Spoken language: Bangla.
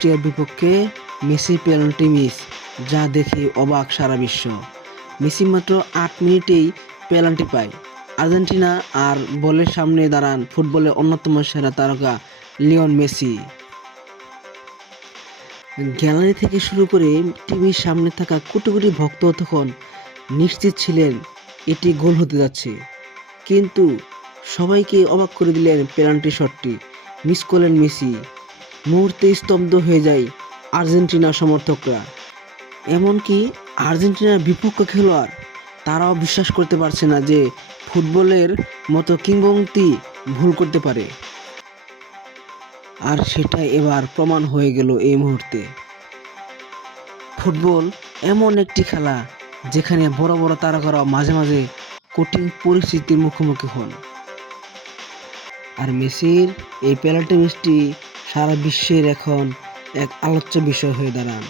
ক্রোয়েশিয়ার বিপক্ষে মেসি পেনাল্টি মিস, যা দেখে অবাক সারা বিশ্ব। মেসি মাত্র ৮ মিনিটেই পেনাল্টি পায়। আর্জেন্টিনা আর বলের সামনে দাঁড়ান ফুটবলের অন্যতম সেরা তারকা লিওনেল মেসি। গ্যালারি থেকে শুরু করে টিভির সামনে থাকা কোটি কোটি ভক্ত তখন নিশ্চিত ছিলেন এটি গোল হতে যাচ্ছে, কিন্তু সবাইকে অবাক করে দিলেন পেনাল্টি শটটি মিস করলেন মেসি। মুহূর্তে স্তব্ধ হয়ে যায় আর্জেন্টিনা সমর্থকরা, এমনকি আর্জেন্টিনার বিপক্ষ খেলোয়াড় তারাও বিশ্বাস করতে পারছে না যে ফুটবলের মতো কিংবদন্তি ভুল করতে পারে। আর সেটাই এবার প্রমাণ হয়ে গেল এই মুহূর্তে। ফুটবল এমন একটি খেলা যেখানে বড় বড় তারকারাও মাঝে মাঝে কঠিন পরিস্থিতির মুখোমুখি হন। আর মেসির এই পেনাল্টি মিসটি সারা বিশ্বের এখন এক আলোচ্য বিষয় হয়ে দাঁড়ান।